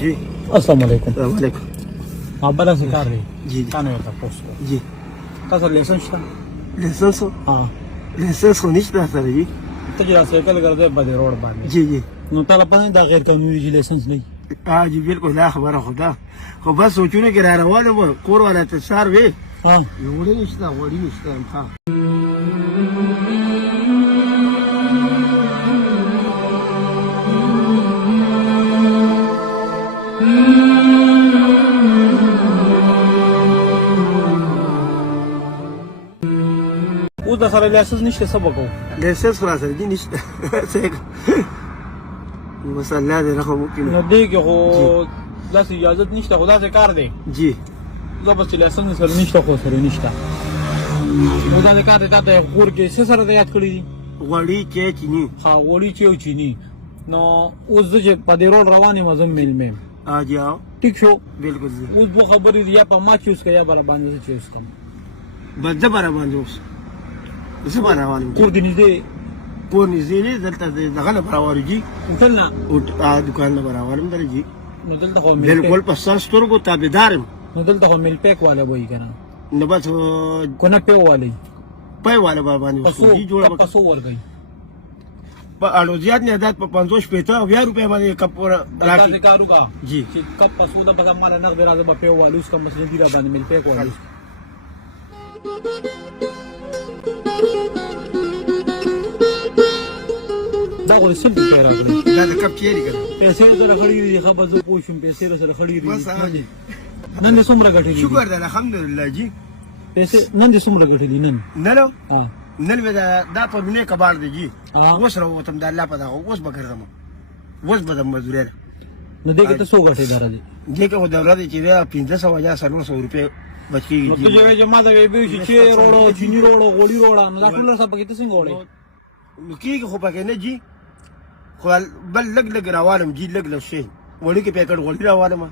जी अस्सलाम वालेकुम। वालेकुम आप बड़ा से कर रहे जी काने होता पोस्ट जी का सर लाइसेंस था लाइसेंस हां लाइसेंस होनी चाहिए जी तजरा साइकिल कर दे बदे रोड बांधे जी जी नो ताला पाने दा गैर कानूनी लाइसेंस नहीं हाँ जी बिल्कुल ला खबर है खुदा को बस सोचने के रहा वाले वो कोर वाला तो सार वे हां योड़े निश्ता वड़ी निश्ता था वो दा सारा लाइसेंस नहीं सब को लाइसेंस वाला सर जी निश्ता से मसला दे रखो मुमकिन न देख हो लास इजाजत नहीं खुदा से कर दे जी जब लाइसेंस सर नहीं को सर नहीं खुदा से कर देता है पूर के से सर याद करी वड़ी के चीनी हाँ वोली चेव चीनी नो उस जो पदे रोड रवानी मजम मिल में आ जाओ ठीक शो बिल्कुल जी उस वो खबर दिया पर मा चूज किया बरा बांध से चूज कम बस जबरा बांधोस जबरा वाली kur din de कौन इजीली दलता दे दखल बराबर जी utalna दुकान में बराबर में जी no dalta ko बिल्कुल पचास स्टोर को ताबेदार no dalta ko mil pek wala boy kana न बस kona pe wala पै वाले बाबा ने paso जी जोड़ा paso war gay अड़ोजियात ने आदात 500 पेटा 1000 रुपए माने कपूर राशि राशि karuga जी kap paso da baga mara nak bera da pe wala uska masle dira ban mil pek wala da ko simple pera gay لا ده कब चेरी कर पैसे सर खड़ी दी खबर जो पूछूं पैसे सर खड़ी बस दी नन सुमरा गठी शुक्र ده الحمدلله जी पैसे नन सुमरा गठी नन नलो हां नल में دا पर ने कबाड़ दे जी हाँ। वस रहो तुम दा अल्लाह पता हो वस बकर दम वस बदम मजदूर न देखे तो 100 गठी दारा जी जे के वो दौरा दे चीरे 500 वजह 700 रुपए बचकी तो जो जमा da bebe shi rodo chini rodo goli rodo na kullu sa pakita singole की को पके ने जी خل بل لق لق روالم جي لق لق شيء ولي کې پیکټ ولي روالم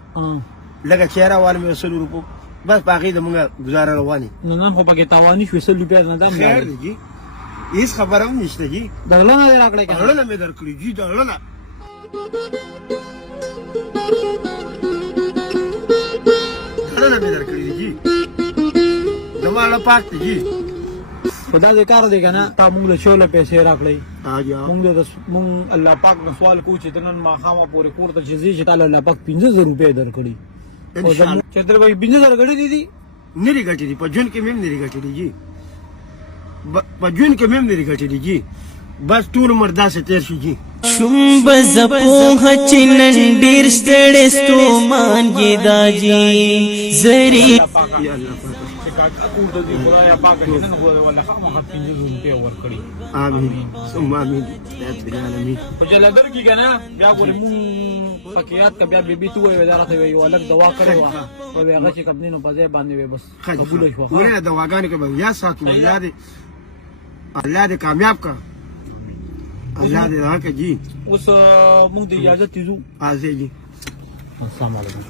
لګه چیرې روالم 100 روپو بس باقي د موږ گزاره رواني نو نن خو پکې تاوانی شو 100 روپیا نه دا خیر دی جی هیڅ خبره هم نشته جی دغلنه دې راکړې دغلنه مې درکړي جی دغلنه مې درکړي جی زماله پاک جی خدا دې کار دی کنه تا موږ له شوله پیسې راکړې اجا موږ الله پاک نو سوال کو چې نن ما خامہ پورې کور ته چې تعالی الله پاک 15000 روپیا درکړي ان شاء الله چې در به 15000 غړي دي نری غټي دي په جون کې مې نری غټي دي جی په جون کې مې نری غټي دي جی بس ټول مردا سے تیر شي جی شوم بزپو هچنن ډیر ستړې ستومان یدا جی زری یا الله پاک کور ته دې خدای پاک چې نن ولا خامہ 15000 روپیا ورکړي امين ثم امين يا رب العالمين په جلدر کې کنه بیا ګورې مو فقيات ک بیا بیبي تو وې ودارته وي یو الګ دوا کړو او هغه چې کبني نو په ځای باندې وي بس قبول شو ورنه دواګانې کې یا ساتو الله دې کامیاب کا الله دې راکه جی اوس موږ د اجازه تیزو آزه جی السلام علیکم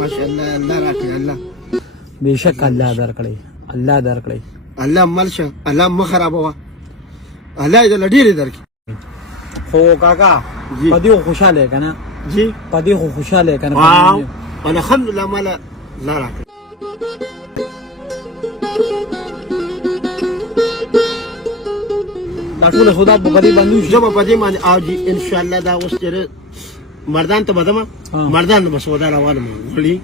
ماشاء الله الله راکه الله बेशक الله درکړي الله درکړي الله ملشه الله مخربوا الله دې لډيري درکې خو کاکا جی پدې خوشاله کنه جی پدې خوشاله کنه واو الحمدلله مالا لا راکه دا ټول خدا په پدې باندې جب پدې باندې اجي ان شاء الله دا اوس چیرې مردان ته بدما مردان به سودا روانه وړي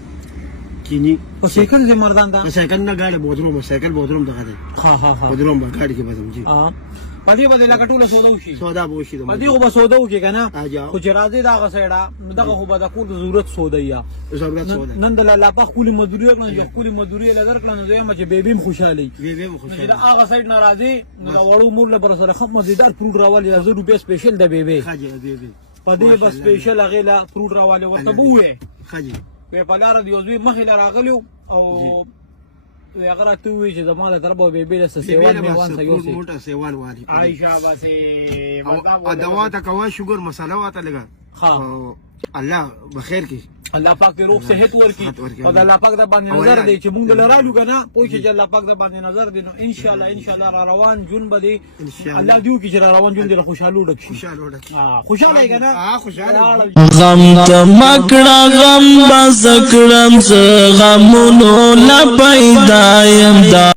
کینی او سیکل سے مردان دا سیکل نه غاړه بودروم سیکل بودروم دغه دی ها ها ها بودروم به غاړي کې بدم جی پدې بدې لکه ټول سودا وشي سودا به وشي پدې خو به سودا وکي کنه اجا خو چې راځي دا غسېړه دغه خو به د کور ضرورت سودا یا ضرورت سودا نن د الله په خولي مزدوري نه یو خولي مزدوري لدر کړه نو زما چې بیبیم خوشالي وی مو چې خوشاله دا هغه سایډ ناراضي نو دا وړو مور له بر سره خپ مزیدار فروټ راوالي 1000 روپیا سپیشل د بیبي خاجي دی پدې بس سپیشل هغه لا فروټ راوالي ورته بوې خاجي په پلار دی اوس مخې راغلیو او هغه راته وی چې زماده دربو بیبي له سیوان میوان سيوسي موټه سیوان وادي عائشہ باسه او دوا تا کوا شوګر مساله واته لګا ها الله بخیر کی الله پاک دې روغ صحت ورکړي ورکړي. او د الله پاک د باندې نظر دی چې موږ له رالو کنه پوه شي چې الله پاک د باندې نظر دی نو ان شاء الله را روان جون به دی الله دیو کې چې را روان جون دې خوشاله ډک شي خوشاله وړه خوشاله کنه خوشاله غم تمکڑا غم بزکڑم ز غمونو لا پیدا یم دا